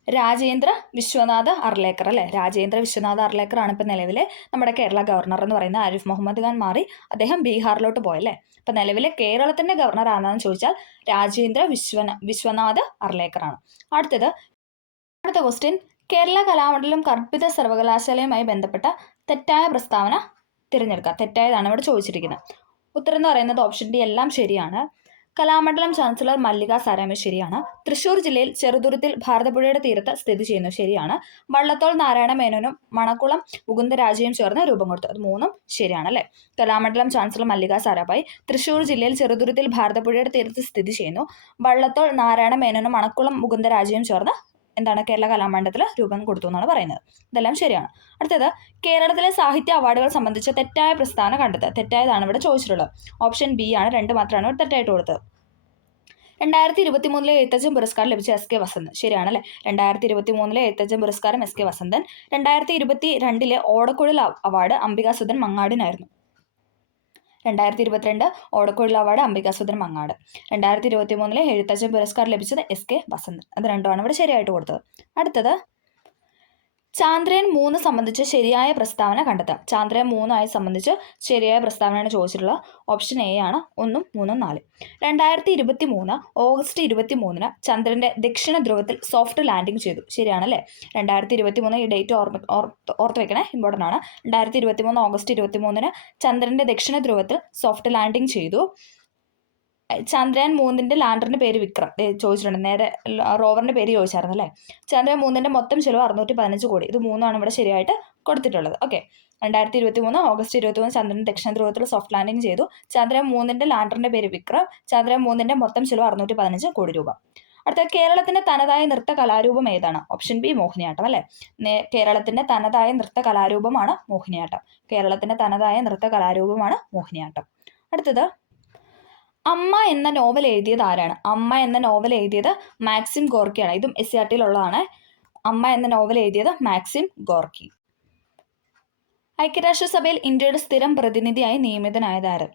രാജേന്ദ്ര വിശ്വനാഥ് അർലേക്കർ അല്ലേ. രാജേന്ദ്ര വിശ്വനാഥ് അർലേക്കർ ആണ് ഇപ്പം നിലവിലെ നമ്മുടെ കേരള ഗവർണർ എന്ന് പറയുന്നത്. ആരിഫ് മുഹമ്മദ് ഖാൻ മാറി അദ്ദേഹം ബീഹാറിലോട്ട് പോയല്ലേ. അപ്പം നിലവിലെ കേരളത്തിന്റെ ഗവർണർ ആണെന്ന് ചോദിച്ചാൽ രാജേന്ദ്ര വിശ്വനാഥ് അർലേക്കർ ആണ്. അടുത്ത ക്വസ്റ്റ്യൻ, കേരള കലാമണ്ഡലം കർപ്പിത സർവകലാശാലയുമായി ബന്ധപ്പെട്ട തെറ്റായ പ്രസ്താവന തിരഞ്ഞെടുക്കുക. തെറ്റായതാണ് ഇവിടെ ചോദിച്ചിരിക്കുന്നത്. ഉത്തരം എന്ന് പറയുന്നത് ഓപ്ഷൻ ഡി എല്ലാം ശരിയാണ്. കലാമണ്ഡലം ചാൻസലർ മല്ലിക സാരാമി ശരിയാണ്. തൃശ്ശൂർ ജില്ലയിൽ ചെറുതുരുത്തിൽ ഭാരതപ്പുഴയുടെ തീരത്ത് സ്ഥിതി ചെയ്യുന്നു. ശരിയാണ്. വള്ളത്തോൾ നാരായണ മേനോനും മണക്കുളം മുകുന്ദരാജയും ചേർന്ന് രൂപം കൊടുത്തു. അത് 3ഉം ശരിയാണ് അല്ലേ. കലാമണ്ഡലം ചാൻസലർ മല്ലിക സാരാഭായ് തൃശ്ശൂർ ജില്ലയിൽ ചെറുതുരുത്തിൽ ഭാരതപ്പുഴയുടെ തീരത്ത് സ്ഥിതി ചെയ്യുന്നു. വള്ളത്തോൾ നാരായണ മേനോനും മണക്കുളം മുകുന്ദരാജയും ചേർന്ന് കേരള കലാമണ്ഡലത്തിൽ രൂപം കൊടുത്തു എന്നാണ് പറയുന്നത്. ഇതെല്ലാം ശരിയാണ്. അടുത്തത് കേരളത്തിലെ സാഹിത്യ അവാർഡുകൾ സംബന്ധിച്ച തെറ്റായ പ്രസ്താവന കണ്ടെത്തുക. തെറ്റായതാണ് ഇവിടെ ചോദിച്ചിട്ടുള്ളത്. ഓപ്ഷൻ ബി ആണ്. 2 മാത്രമാണ് ഇവിടെ തെറ്റായിട്ട് കൊടുത്തത്. 2023 എഴുത്തച്ഛൻ പുരസ്കാരം ലഭിച്ച SK വസന്തൻ. ശരിയാണല്ലേ. 2023 എഴുത്തച്ഛൻ പുരസ്കാരം SK വസന്തൻ. 2022 ഓടക്കുഴൽ അവാർഡ് അംബികാസുധൻ മങ്ങാടിനായിരുന്നു. 2022 ഓടക്കുഴൽ അവാർഡ് അംബികാസുധൻ മങ്ങാട്. 2023 എഴുത്തച്ഛൻ പുരസ്കാരം ലഭിച്ചത് SK വസന്തൻ. അത് രണ്ടുമാണ് ഇവിടെ ശരിയായിട്ട് കൊടുത്തത്. അടുത്തത് ചാന്ദ്രയാൻ 3 സംബന്ധിച്ച് ശരിയായ പ്രസ്താവന കണ്ടെത്താം. ചാന്ദ്രയാൻ 3 സംബന്ധിച്ച് ശരിയായ പ്രസ്താവനയാണ് ചോദിച്ചിട്ടുള്ളത്. ഓപ്ഷൻ എ ആണ് 1, 3, 4. 2023 ഓഗസ്റ്റ് 23 ചന്ദ്രന്റെ ദക്ഷിണ ധ്രുവത്തിൽ സോഫ്റ്റ് ലാൻഡിംഗ് ചെയ്തു. ശരിയാണല്ലേ? 2023 ഈ ഡേറ്റ് ഓർത്ത് വെക്കണേ, ഇമ്പോർട്ടൻ്റ് ആണ്. 2023 ഓഗസ്റ്റ് 23 ചന്ദ്രന്റെ ദക്ഷിണ ധ്രുവത്തിൽ സോഫ്റ്റ് ലാൻഡിംഗ് ചെയ്തു. ചന്ദ്രയാൻ 3 ലാൻഡറിന്റെ പേര് വിക്രം ചോദിച്ചിട്ടുണ്ട്. നേരെ റോവറിന്റെ പേര് ചോദിച്ചായിരുന്നു അല്ലേ? ചന്ദ്രയാൻ 3 മൊത്തം ചെലവ് 615 കോടി. ഇത് 3 ഇവിടെ ശരിയായിട്ട് കൊടുത്തിട്ടുള്ളത്. ഓക്കെ. 2023 ഓഗസ്റ്റ് 23 ചന്ദ്രന്റെ ദക്ഷിണ ധ്രുവത്തിൽ സോഫ്റ്റ് ലാൻഡിംഗ് ചെയ്തു. ചന്ദ്രയാൻ 3 ലാൻഡറിന്റെ പേര് വിക്രം. ചന്ദ്രയാൻ 3 മൊത്തം ചെലവ് 615 കോടി രൂപ. അടുത്ത കേരളത്തിന്റെ തനതായ നൃത്ത കലാരൂപം ഏതാണ്? ഓപ്ഷൻ ബി മോഹിനിയാട്ടം അല്ലേ? കേരളത്തിന്റെ തനതായ നൃത്ത കലാരൂപമാണ് മോഹിനിയാട്ടം. കേരളത്തിന്റെ തനതായ നൃത്ത കലാരൂപമാണ് മോഹിനിയാട്ടം. അടുത്തത് അമ്മ എന്ന നോവൽ എഴുതിയത് ആരാണ്? അമ്മ എന്ന നോവൽ എഴുതിയത് മാക്സിം ഗോർക്കിയാണ്. ഇതും SCRT ഉള്ളതാണ്. അമ്മ എന്ന നോവൽ എഴുതിയത് മാക്സിം ഗോർക്കി. ഐക്യരാഷ്ട്രസഭയിൽ ഇന്ത്യയുടെ സ്ഥിരം പ്രതിനിധിയായി നിയമിതനായത് ആര്?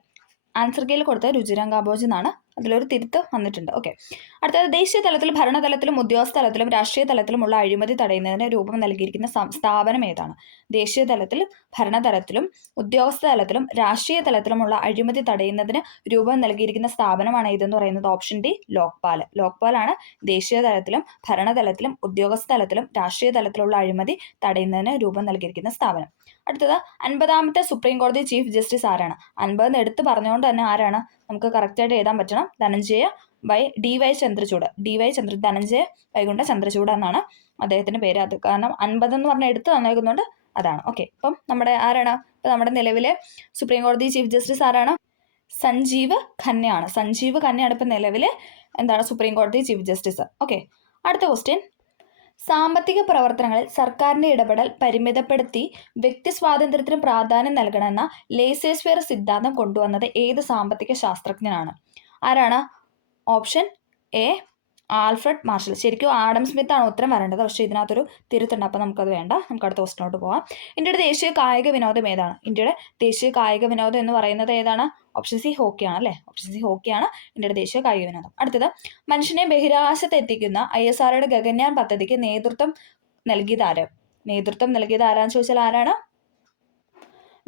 ആൻസർ കെയിൽ കൊടുത്ത രുചിരാം കാബോജ് എന്നാണ്. അതിലൊരു തിരുത്ത് വന്നിട്ടുണ്ട്. ഓക്കെ. അടുത്തത് ദേശീയ തലത്തിലും ഭരണതലത്തിലും ഉദ്യോഗസ്ഥ തലത്തിലും രാഷ്ട്രീയ തലത്തിലുമുള്ള അഴിമതി തടയുന്നതിന് രൂപം നൽകിയിരിക്കുന്ന സ്ഥാപനം ഏതാണ്? ദേശീയ തലത്തിലും ഭരണതലത്തിലും ഉദ്യോഗസ്ഥ തലത്തിലും രാഷ്ട്രീയ തലത്തിലുമുള്ള അഴിമതി തടയുന്നതിന് രൂപം നൽകിയിരിക്കുന്ന സ്ഥാപനമാണ് ഇതെന്ന് പറയുന്നത്. Option D Lokpal. ലോക്പാലാണ് ദേശീയ തലത്തിലും ഭരണതലത്തിലും ഉദ്യോഗസ്ഥ തലത്തിലും രാഷ്ട്രീയ തലത്തിലുള്ള അഴിമതി തടയുന്നതിന് രൂപം നൽകിയിരിക്കുന്ന സ്ഥാപനം. അടുത്തത് 50ാമത്തെ സുപ്രീം കോടതി ചീഫ് ജസ്റ്റിസ് ആരാണ്? 50 എടുത്ത് പറഞ്ഞുകൊണ്ട് തന്നെ ആരാണ് നമുക്ക് കറക്റ്റായിട്ട് എഴുതാൻ പറ്റണം. ധനഞ്ജയ DY ചന്ദ്രചൂഡ്. ധനഞ്ജയ വൈകുണ്ഠ ചന്ദ്രചൂഡ് എന്നാണ് അദ്ദേഹത്തിന്റെ പേര്. അത് കാരണം 50 എന്ന് പറഞ്ഞ എടുത്ത് തന്നേക്കുന്നുണ്ട്, അതാണ്. ഓക്കെ. അപ്പം നമ്മുടെ ആരാണ് ഇപ്പം നമ്മുടെ നിലവിലെ സുപ്രീം കോടതി ചീഫ് ജസ്റ്റിസ് ആരാണ്? സഞ്ജീവ് ഖന്നയാണ്. സഞ്ജീവ് ഖന്നയാണ് ഇപ്പം നിലവിലെ സുപ്രീം കോടതി ചീഫ് ജസ്റ്റിസ്. ഓക്കെ. അടുത്ത ക്വസ്റ്റ്യൻ, സാമ്പത്തിക പ്രവർത്തനങ്ങളിൽ സർക്കാരിന്റെ ഇടപെടൽ പരിമിതപ്പെടുത്തി വ്യക്തി സ്വാതന്ത്ര്യത്തിന് പ്രാധാന്യം നൽകണമെന്ന ലേസേഴ്സ് ഫെയർ സിദ്ധാന്തം കൊണ്ടുവന്നത് ഏത് സാമ്പത്തിക ശാസ്ത്രജ്ഞനാണ്? ആരാണ്? Option A Alfred marshal. ശരിക്കും ആഡം സ്മിത്ത് ആണ് ഉത്തരം വരേണ്ടത്, പക്ഷേ ഇതിനകത്തൊരു തിരുത്തുണ്ട്, അപ്പോൾ നമുക്കത് വേണ്ട. നമുക്ക് അടുത്ത ക്വസ്റ്റിനോട്ട് പോകാം. ഇന്ത്യയുടെ ദേശീയ കായിക വിനോദം ഏതാണ്? ഇന്ത്യയുടെ ദേശീയ കായിക വിനോദം എന്ന് പറയുന്നത് ഏതാണ്? ഓപ്ഷൻ സി ഹോക്കിയാണ് അല്ലേ? ഓപ്ഷൻ സി ഹോക്കിയാണ് ഇന്ത്യയുടെ ദേശീയ കായിക വിനോദം. അടുത്തത്, മനുഷ്യനെ ബഹിരാകാശത്ത് എത്തിക്കുന്ന ISROയുടെ ഗഗൻയാൻ പദ്ധതിക്ക് നേതൃത്വം നൽകിയത് ആരാന്ന് ചോദിച്ചാൽ ആരാണ്?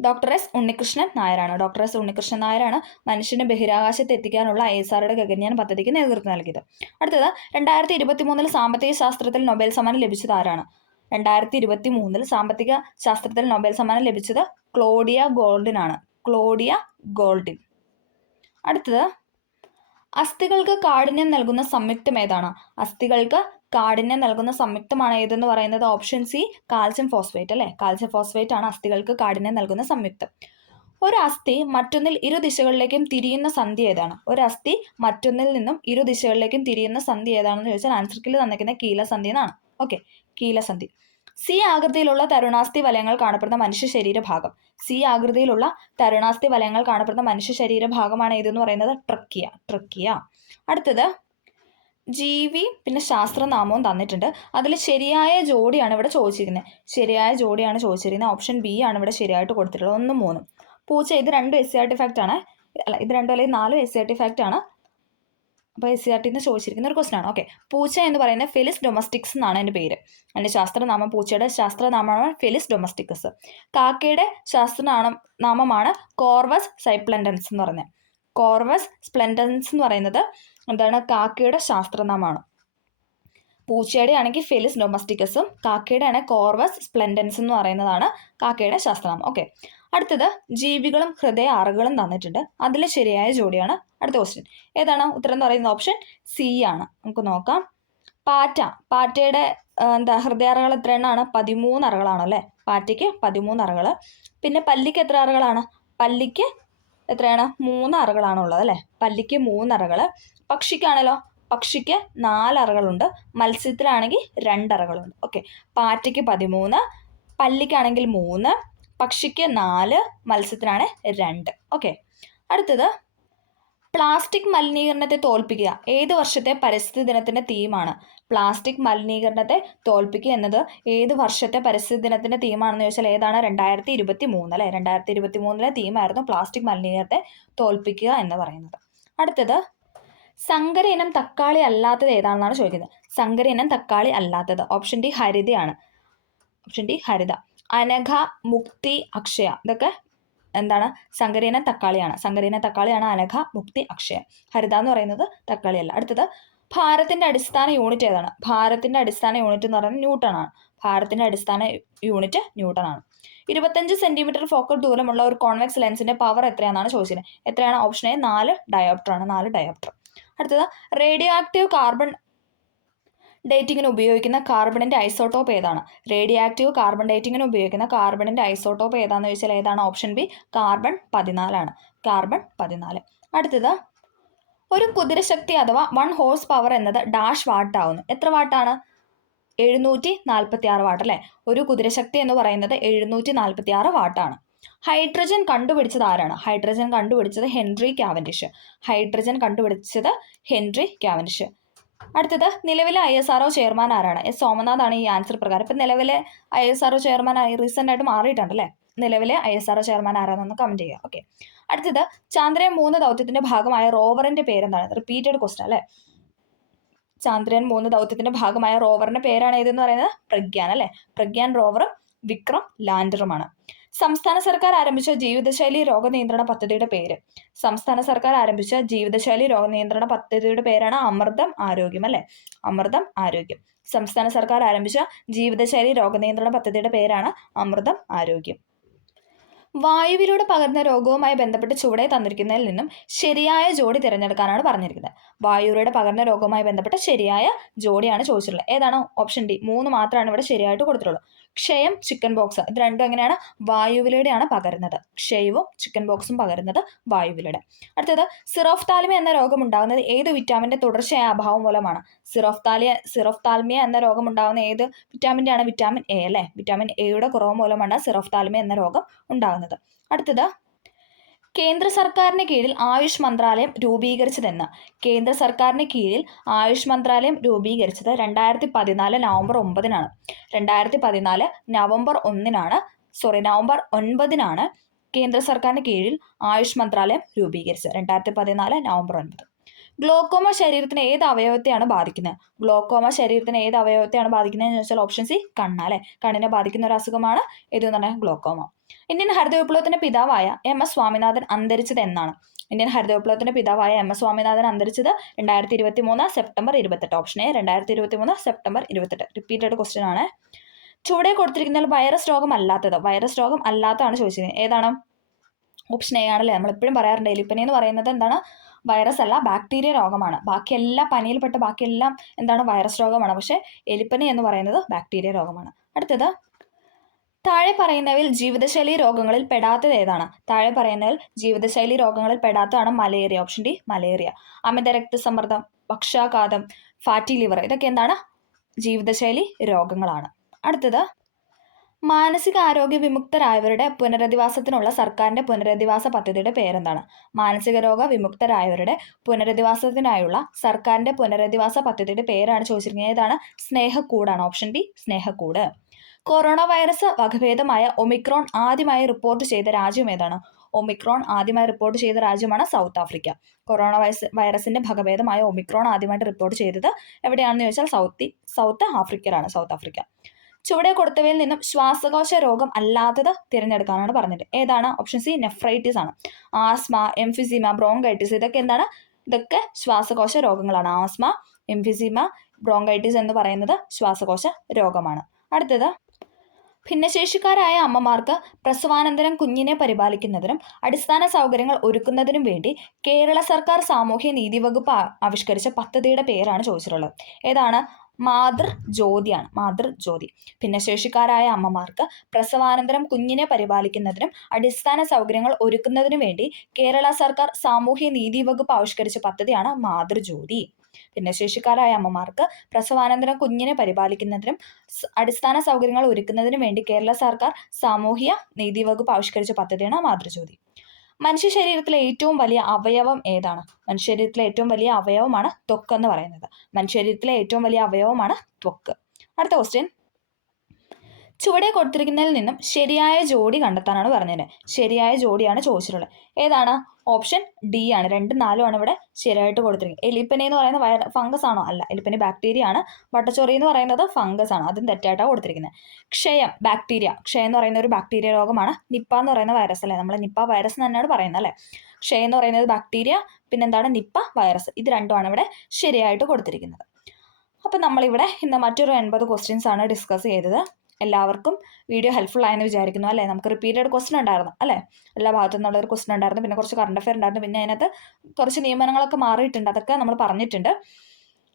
ഡോക്ടർ എസ് ഉണ്ണികൃഷ്ണൻ നായരാണ്. ഡോക്ടർ എസ് ഉണ്ണികൃഷ്ണൻ നായരാണ് മനുഷ്യനെ ബഹിരാകാശത്ത് എത്തിക്കാനുള്ള ISROയുടെ ഗഗൻയാൻ പദ്ധതിക്ക് നേതൃത്വം നൽകിയത്. അടുത്തത്, 2023 സാമ്പത്തിക ശാസ്ത്രത്തിൽ നൊബേൽ സമ്മാനം ലഭിച്ചത് ആരാണ്? 2023 സാമ്പത്തിക ശാസ്ത്രത്തിൽ നൊബേൽ സമ്മാനം ലഭിച്ചത് ക്ലോഡിയ ഗോൾഡിനാണ്. Claudia Goldin. അടുത്തത്, അസ്ഥികൾക്ക് കാഠിന്യം നൽകുന്ന സംയുക്തം ഏതാണ്? അസ്ഥികൾക്ക് കാഠിന്യം നൽകുന്ന സംയുക്തമാണ് ഏതെന്ന് പറയുന്നത് ഓപ്ഷൻ സി കാൽസ്യം ഫോസ്ഫേറ്റ് അല്ലേ? കാൽസ്യം ഫോസ്ഫേറ്റ് ആണ് അസ്ഥികൾക്ക് കാഠിന്യം നൽകുന്ന സംയുക്തം. ഒരു അസ്ഥി മറ്റൊന്നിൽ ഇരു ദിശകളിലേക്കും തിരിയുന്ന സന്ധി ഏതാണ്? ഒരു അസ്ഥി മറ്റൊന്നിൽ നിന്നും ഇരു ദിശകളിലേക്കും തിരിയുന്ന സന്ധി ഏതാണെന്ന് ചോദിച്ചാൽ ആൻസർ കീഴിൽ തന്നിരിക്കുന്ന കീലസന്ധി എന്നാണ്. ഓക്കെ, കീലസന്ധി. സി ആകൃതിയിലുള്ള തരുണാസ്ഥി വലയങ്ങൾ കാണപ്പെടുന്ന മനുഷ്യ ശരീരഭാഗം. സി ആകൃതിയിലുള്ള തരുണാസ്ഥി വലയങ്ങൾ കാണപ്പെടുന്ന മനുഷ്യ ശരീരഭാഗമാണ് ഏതെന്ന് പറയുന്നത് ട്രക്കിയ. അടുത്തത്, ജീവി പിന്നെ ശാസ്ത്രനാമവും തന്നിട്ടുണ്ട്. അതിൽ ശരിയായ ജോഡിയാണ് ഇവിടെ ചോദിച്ചിരിക്കുന്നത്. ശരിയായ ജോഡിയാണ് ചോദിച്ചിരിക്കുന്നത്. ഓപ്ഷൻ ബി ആണ് ഇവിടെ ശരിയായിട്ട് കൊടുത്തിട്ടുള്ളത്. 1, 3. പൂച്ച. ഇത് 2 SCRT ഫാക്റ്റ് ആണ്. അല്ല, ഇത് 2 അല്ലെങ്കിൽ 4 SCRT ഫാക്റ്റ് ആണ്. അപ്പോൾ SCRTന്ന് ചോദിച്ചിരിക്കുന്ന ഒരു ക്വസ്റ്റൻ ആണ്. ഓക്കെ. പൂച്ച എന്ന് പറയുന്നത് ഫെലിസ് ഡൊമസ്റ്റിക്സ് എന്നാണ് അതിൻ്റെ പേര്. അതിൻ്റെ ശാസ്ത്രനാമം, പൂച്ചയുടെ ശാസ്ത്രനാമമാണ് ഫെലിസ് ഡൊമസ്റ്റിക്കസ്. കാക്കയുടെ ശാസ്ത്രനാമമാണ് കോർവസ് സൈപ്ലൻഡൻസ് എന്ന് പറയുന്നത്. കോർവസ് സ്പ്ലെൻഡൻസ് എന്ന് പറയുന്നത് എന്താണ്? കാക്കയുടെ ശാസ്ത്രനാമമാണ്. പൂച്ചയുടെ ആണെങ്കിൽ ഫെലിസ് ഡൊമസ്റ്റിക്കസും കാക്കയുടെ ആണെങ്കിൽ കോർവസ് സ്പ്ലെൻഡൻസ് എന്ന് പറയുന്നതാണ് കാക്കയുടെ ശാസ്ത്രനാമം. ഓക്കെ. അടുത്തത്, ജീവികളും ഹൃദയ അറകളും തന്നിട്ടുണ്ട്. അതിൽ ശരിയായ ജോഡിയാണ് അടുത്ത ക്വസ്റ്റ്യൻ. ഏതാണ് ഉത്തരം എന്ന് പറയുന്നത്? ഓപ്ഷൻ സി ആണ്. നമുക്ക് നോക്കാം. പാറ്റയുടെ ഹൃദയ അറകൾ എത്ര എണ്ണമാണ്? 13 അറകളാണ് അല്ലേ? പാറ്റയ്ക്ക് 13 അറകൾ. പിന്നെ പല്ലിക്ക് എത്ര അറകളാണ്? പല്ലിക്ക് എത്രയാണ്? 3 അറകളാണ് ഉള്ളത് അല്ലേ? പല്ലിക്ക് 3 അറകൾ. പക്ഷിക്കാണല്ലോ, പക്ഷിക്ക് 4 അറകളുണ്ട്. മത്സ്യത്തിലാണെങ്കിൽ 2 അറകളുണ്ട്. ഓക്കെ. പാറ്റയ്ക്ക് 13, പല്ലിക്കാണെങ്കിൽ 3, പക്ഷിക്ക് 4, മത്സ്യത്തിനാണ് 2. ഓക്കെ. അടുത്തത്, പ്ലാസ്റ്റിക് മലിനീകരണത്തെ തോൽപ്പിക്കുക ഏത് വർഷത്തെ പരിസ്ഥിതി ദിനത്തിന്റെ തീമാണ്? പ്ലാസ്റ്റിക് മലിനീകരണത്തെ തോൽപ്പിക്കുക എന്നത് ഏത് വർഷത്തെ പരിസ്ഥിതി ദിനത്തിന്റെ തീമാണെന്ന് ചോദിച്ചാൽ ഏതാണ്? 2023 അല്ലെ? 2023 തീമായിരുന്നു പ്ലാസ്റ്റിക് മലിനീകരണത്തെ തോൽപ്പിക്കുക എന്ന് പറയുന്നത്. അടുത്തത് സങ്കര ഇനം തക്കാളി അല്ലാത്തത് ഏതാണെന്നാണ് ചോദിക്കുന്നത്. സങ്കര ഇനം തക്കാളി അല്ലാത്തത് ഓപ്ഷൻ ഡി ഹരിതയാണ്. ഓപ്ഷൻ ഡി ഹരിത. അനഘ, മുക്തി, അക്ഷയ ഇതൊക്കെ എന്താണ്? സങ്കരീന തക്കാളിയാണ്. സങ്കരീന തക്കാളിയാണ് അനഘ, മുക്തി, അക്ഷയ. ഹരിത എന്ന് പറയുന്നത് തക്കാളിയല്ല. അടുത്തത് ഭാരത്തിന്റെ അടിസ്ഥാന യൂണിറ്റ് ഏതാണ്? ഭാരത്തിന്റെ അടിസ്ഥാന യൂണിറ്റ് എന്ന് പറയുന്നത് ന്യൂട്ടൺ ആണ്. ഭാരത്തിന്റെ അടിസ്ഥാന യൂണിറ്റ് ന്യൂട്ടൺ ആണ്. 25 സെന്റിമീറ്റർ ഫോക്കൽ ദൂരമുള്ള ഒരു കോൺവെക്സ് ലെൻസിന്റെ പവർ എത്രയാണെന്നാണ് ചോദിച്ചത്. എത്രയാണ്? ഓപ്ഷൻ എ 4 ഡയോപ്റ്റർ ആണ്. 4 ഡയോപ്റ്റർ. അടുത്തത് റേഡിയോ ആക്റ്റീവ് കാർബൺ ഡേറ്റിങ്ങിന് ഉപയോഗിക്കുന്ന കാർബണിന്റെ ഐസോട്ടോപ്പ് ഏതാണ്? റേഡിയോ ആക്റ്റീവ് കാർബൺ ഡേറ്റിങ്ങിന് ഉപയോഗിക്കുന്ന കാർബണിന്റെ ഐസോട്ടോപ്പ് ഏതാണെന്ന് ചോദിച്ചാൽ ഏതാണ്? ഓപ്ഷൻ ബി കാർബൺ 14 ആണ്. കാർബൺ 14. അടുത്തത് ഒരു കുതിരശക്തി അഥവാ 1 ഹോഴ്സ് പവർ എന്നത് ഡാഷ് വാട്ട് ആവുന്നു. എത്ര വാട്ടാണ്? 746 വാട്ട് അല്ലേ? ഒരു കുതിരശക്തി എന്ന് പറയുന്നത് 746 വാട്ടാണ്. ഹൈഡ്രജൻ കണ്ടുപിടിച്ചത് ആരാണ്? ഹൈഡ്രജൻ കണ്ടുപിടിച്ചത് ഹെൻറി കാവൻഡിഷ്. ഹൈഡ്രജൻ കണ്ടുപിടിച്ചത് ഹെൻറി കാവൻഡിഷ്. അടുത്തത് നിലവിലെ ISRO ചെയർമാൻ ആരാണ്? എസ് സോമനാഥ് ആണ് ഈ ആൻസർ പ്രകാരം. ഇപ്പം നിലവിലെ ISRO ചെയർമാൻ റീസെന്റ് ആയിട്ട് മാറിയിട്ടുണ്ട് അല്ലേ? നിലവിലെ ISRO ചെയർമാൻ ആരാണെന്ന് കമന്റ് ചെയ്യുക. ഓക്കെ. അടുത്തത് ചന്ദ്രയാൻ 3 ദൗത്യത്തിന്റെ ഭാഗമായ റോവറിന്റെ പേരെന്താണ്? റിപ്പീറ്റഡ് ക്വസ്റ്റൻ അല്ലേ? ചന്ദ്രയാൻ 3 ദൗത്യത്തിന്റെ ഭാഗമായ റോവറിന്റെ പേരാണ് ഏതെന്ന് പറയുന്നത്? പ്രഗ്യാൻ അല്ലേ? പ്രഗ്യാൻ റോവറും വിക്രം ലാൻഡറുമാണ്. സംസ്ഥാന സർക്കാർ ആരംഭിച്ച ജീവിതശൈലി രോഗനിയന്ത്രണ പദ്ധതിയുടെ പേര്? സംസ്ഥാന സർക്കാർ ആരംഭിച്ച ജീവിതശൈലി രോഗനിയന്ത്രണ പദ്ധതിയുടെ പേരാണ് അമൃതം ആരോഗ്യം അല്ലെ? അമൃതം ആരോഗ്യം. സംസ്ഥാന സർക്കാർ ആരംഭിച്ച ജീവിതശൈലി രോഗനിയന്ത്രണ പദ്ധതിയുടെ പേരാണ് അമൃതം ആരോഗ്യം. വായുവിലൂടെ പകർന്ന രോഗവുമായി ബന്ധപ്പെട്ട് ചുവടെ തന്നിരിക്കുന്നതിൽ നിന്നും ശരിയായ ജോഡി തിരഞ്ഞെടുക്കാനാണ് പറഞ്ഞിരിക്കുന്നത്. വായുവിലൂടെ പകർന്ന രോഗവുമായി ബന്ധപ്പെട്ട ശരിയായ ജോഡിയാണ് ചോദിച്ചിട്ടുള്ളത്. ഏതാണ്? Option D. 3 മാത്രമാണ് ഇവിടെ ശരിയായിട്ട് കൊടുത്തിട്ടുള്ളൂ. ക്ഷയം, ചിക്കൻ ബോക്സ് ഇത് രണ്ടും എങ്ങനെയാണ്? വായുവിലൂടെയാണ് പകരുന്നത്. ക്ഷയവും ചിക്കൻ ബോക്സും പകരുന്നത് വായുവിലൂടെ. അടുത്തത് സിറോഫ്താൽമിയ എന്ന രോഗം ഉണ്ടാകുന്നത് ഏത് വിറ്റാമിന്റെ തുടർച്ചയായ അഭാവം മൂലമാണ്? സിറോഫ്താൽമിയ എന്ന രോഗം ഉണ്ടാകുന്ന ഏത് വിറ്റാമിന്റെ ആണ്? വിറ്റാമിൻ എ അല്ലെ? വിറ്റാമിൻ എയുടെ കുറവ് മൂലമാണ് സിറോഫ്താൽമിയ എന്ന രോഗം ഉണ്ടാകുന്നത്. അടുത്തത് കേന്ദ്ര സർക്കാരിന് കീഴിൽ ആയുഷ് മന്ത്രാലയം രൂപീകരിച്ചതെന്ന്? കേന്ദ്ര സർക്കാരിന് കീഴിൽ ആയുഷ് മന്ത്രാലയം രൂപീകരിച്ചത് 2014 നവംബർ 9-നാണ്. 2014 നവംബർ 9-നാണ് കേന്ദ്ര സർക്കാരിന് കീഴിൽ ആയുഷ് മന്ത്രാലയം രൂപീകരിച്ചത്. 2014 നവംബർ 9. ഗ്ലോക്കോമ ശരീരത്തിന് ഏത് അവയവത്തെയാണ് ബാധിക്കുന്നത്? ഗ്ലോക്കോമ ശരീരത്തിന് ഏത് അവയവത്തെയാണ് ബാധിക്കുന്നത് എന്ന് ചോദിച്ചാൽ ഓപ്ഷൻ സി കണ്ണ് അല്ലെ? കണ്ണിനെ ബാധിക്കുന്ന ഒരു അസുഖമാണ് ഇതെന്ന് പറഞ്ഞാൽ ഗ്ലോക്കോമ. ഇന്ത്യൻ ഹരിത വിപ്ലവത്തിന്റെ പിതാവായ MS സ്വാമിനാഥൻ അന്തരിച്ചത് എന്നാണ്? ഇന്ത്യൻ ഹരിത വിപ്ലവത്തിന്റെ പിതാവായ MS സ്വാമിനാഥൻ അന്തരിച്ചത് 2023 September 28. Option A 2023 September 28. Repeated question ആണ്. ചുവടെ കൊടുത്തിരിക്കുന്നതിൽ വൈറസ് രോഗം അല്ലാത്തത്? വൈറസ് രോഗം അല്ലാത്തതാണ് ചോദിച്ചിരിക്കുന്നത്. ഏതാണ്? ഓപ്ഷൻ എ ആണല്ലേ? നമ്മൾ എപ്പോഴും പറയാറുണ്ട് എലിപ്പനി എന്ന് പറയുന്നത് എന്താണ്? വൈറസ് അല്ല, ബാക്ടീരിയ രോഗമാണ്. ബാക്കിയെല്ലാം പനിയിൽപ്പെട്ട ബാക്കിയെല്ലാം എന്താണ്? വൈറസ് രോഗമാണ്. പക്ഷേ എലിപ്പനി എന്ന് പറയുന്നത് ബാക്ടീരിയ രോഗമാണ്. അടുത്തത് താഴെ പറയുന്നവയിൽ ജീവിതശൈലി രോഗങ്ങളിൽ പെടാത്തത് ഏതാണ്? താഴെ പറയുന്നതിൽ ജീവിതശൈലി രോഗങ്ങളിൽ പെടാത്തതാണ് മലേറിയ. Option D malaria. അമിത രക്തസമ്മർദ്ദം, പക്ഷാഘാതം, ഫാറ്റി ലിവർ ഇതൊക്കെ എന്താണ്? ജീവിതശൈലി രോഗങ്ങളാണ്. അടുത്തത് മാനസികാരോഗ്യ വിമുക്തരായവരുടെ പുനരധിവാസത്തിനുള്ള സർക്കാരിന്റെ പുനരധിവാസ പദ്ധതിയുടെ പേരെന്താണ്? മാനസിക രോഗ വിമുക്തരായവരുടെ പുനരധിവാസത്തിനായുള്ള സർക്കാരിന്റെ പുനരധിവാസ പദ്ധതിയുടെ പേരാണ് ചോദിച്ചിരിക്കുന്നത്. ഏതാണ്? സ്നേഹക്കൂടാണ്. Option D Snehakkoodu. Corona virus വകഭേദമായ ഒമിക്രോൺ ആദ്യമായി റിപ്പോർട്ട് ചെയ്ത രാജ്യം ഏതാണ്? ഒമിക്രോൺ ആദ്യമായി റിപ്പോർട്ട് ചെയ്ത രാജ്യമാണ് സൗത്ത് ആഫ്രിക്ക. കൊറോണ വൈറസിന്റെ വകഭേദമായ ഒമിക്രോൺ ആദ്യമായിട്ട് റിപ്പോർട്ട് ചെയ്തത് എവിടെയാണെന്ന് ചോദിച്ചാൽ സൗത്ത് ആഫ്രിക്കയിലാണ്. South Africa. ചുവടെ കൊടുത്തവയിൽ നിന്നും ശ്വാസകോശ രോഗം അല്ലാത്തത് തിരഞ്ഞെടുക്കാനാണ് പറഞ്ഞത്. ഏതാണ്? ഓപ്ഷൻ സി നെഫ്രൈറ്റിസ് ആണ്. ആസ്മ, എംഫിസീമ, ബ്രോങ്കൈറ്റിസ് ഇതൊക്കെ എന്താണ്? ഇതൊക്കെ ശ്വാസകോശ രോഗങ്ങളാണ്. ആസ്മ, എംഫിസീമ, ബ്രോങ്കൈറ്റിസ് എന്ന് പറയുന്നത് ശ്വാസകോശ രോഗമാണ്. അടുത്തത് ഭിന്നശേഷിക്കാരായ അമ്മമാർക്ക് പ്രസവാനന്തരം കുഞ്ഞിനെ പരിപാലിക്കുന്നതിനും അടിസ്ഥാന സൗകര്യങ്ങൾ ഒരുക്കുന്നതിനും വേണ്ടി കേരള സർക്കാർ സാമൂഹ്യ നീതി വകുപ്പ് ആവിഷ്കരിച്ച പദ്ധതിയുടെ പേരാണ് ചോദിച്ചിട്ടുള്ളത്. ഏതാണ്? മാതൃജ്യോതിയാണ്. മാതൃജ്യോതി. ഭിന്നശേഷിക്കാരായ അമ്മമാർക്ക് പ്രസവാനന്തരം കുഞ്ഞിനെ പരിപാലിക്കുന്നതിനും അടിസ്ഥാന സൗകര്യങ്ങൾ ഒരുക്കുന്നതിനും വേണ്ടി കേരള സർക്കാർ സാമൂഹ്യ നീതി വകുപ്പ് ആവിഷ്കരിച്ച പദ്ധതിയാണ് മാതൃജ്യോതി. ഭിന്നശേഷിക്കാരായ അമ്മമാർക്ക് പ്രസവാനന്തരം കുഞ്ഞിനെ പരിപാലിക്കുന്നതിനും അടിസ്ഥാന സൗകര്യങ്ങൾ ഒരുക്കുന്നതിനും വേണ്ടി കേരള സർക്കാർ സാമൂഹ്യ നീതി വകുപ്പ് ആവിഷ്കരിച്ച പദ്ധതിയാണ് മാതൃജ്യോതി. മനുഷ്യ ശരീരത്തിലെ ഏറ്റവും വലിയ അവയവം ഏതാണ്? മനുഷ്യ ശരീരത്തിലെ ഏറ്റവും വലിയ അവയവമാണ് ത്വക്ക് എന്ന് പറയുന്നത്. മനുഷ്യ ശരീരത്തിലെ ഏറ്റവും വലിയ അവയവമാണ് ത്വക്ക്. അടുത്ത ക്വസ്റ്റ്യൻ, ചുവടെ കൊടുത്തിരിക്കുന്നതിൽ നിന്നും ശരിയായ ജോഡി കണ്ടെത്താനാണ് പറഞ്ഞത്. ശരിയായ ജോഡിയാണ് ചോദിച്ചിട്ടുള്ളത്. ഏതാണ്? ഓപ്ഷൻ ഡി ആണ്. 2, 4 ആണ് ഇവിടെ ശരിയായിട്ട് കൊടുത്തിരിക്കുന്നത്. എലിപ്പനി എന്ന് പറയുന്ന ഫംഗസ് ആണോ? അല്ല, എലിപ്പനി ബാക്ടീരിയ ആണ്. വട്ടച്ചൊറി എന്ന് പറയുന്നത് ഫംഗസ് ആണ്, അതും തെറ്റായിട്ടാണ് കൊടുത്തിരിക്കുന്നത്. ക്ഷയം ബാക്ടീരിയ, ക്ഷയം എന്ന് പറയുന്ന ഒരു ബാക്ടീരിയ രോഗമാണ്. നിപ്പ എന്ന് പറയുന്ന വൈറസ് അല്ലേ, നമ്മൾ നിപ്പ വൈറസ് തന്നെയാണ് പറയുന്നത് അല്ലേ. ക്ഷയം എന്ന് പറയുന്നത് ബാക്ടീരിയ, പിന്നെന്താണ് നിപ്പ വൈറസ്. ഇത് രണ്ടുമാണ് ഇവിടെ ശരിയായിട്ട് കൊടുത്തിരിക്കുന്നത്. അപ്പം നമ്മളിവിടെ ഇന്ന് മറ്റൊരു 80 ക്വസ്റ്റ്യൻസ് ആണ് ഡിസ്കസ് ചെയ്തത്. എല്ലാവർക്കും വീഡിയോ ഹെൽപ്ഫുൾ ആയെന്ന് വിചാരിക്കുന്നു അല്ലേ. നമുക്ക് റിപ്പീറ്റഡ് ക്വസ്റ്റ്യൻ ഉണ്ടായിരുന്നു അല്ലേ, എല്ലാ ഭാഗത്തു നിന്നുള്ളൊരു ക്വസ്റ്റ്യൻ ഉണ്ടായിരുന്നു. പിന്നെ കുറച്ച് കറണ്ട് അഫെയർ ഉണ്ടായിരുന്നു. പിന്നെ അതിനകത്ത് കുറച്ച് നിയമനങ്ങളൊക്കെ മാറിയിട്ടുണ്ട്, അതൊക്കെ നമ്മൾ പറഞ്ഞിട്ടുണ്ട്.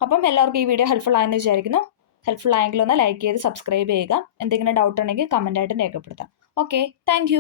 അപ്പം എല്ലാവർക്കും ഈ വീഡിയോ ഹെൽപ്ഫുൾ ആയെന്ന് വിചാരിക്കുന്നു. ഹെൽപ്ഫുൾ ആയെങ്കിൽ ഒന്ന് ലൈക്ക് ചെയ്ത് സബ്സ്ക്രൈബ് ചെയ്യുക. എന്തെങ്കിലും ഡൗട്ട് ഉണ്ടെങ്കിൽ കമൻ്റ് ആയിട്ട് രേഖപ്പെടുത്താം. Okay, thank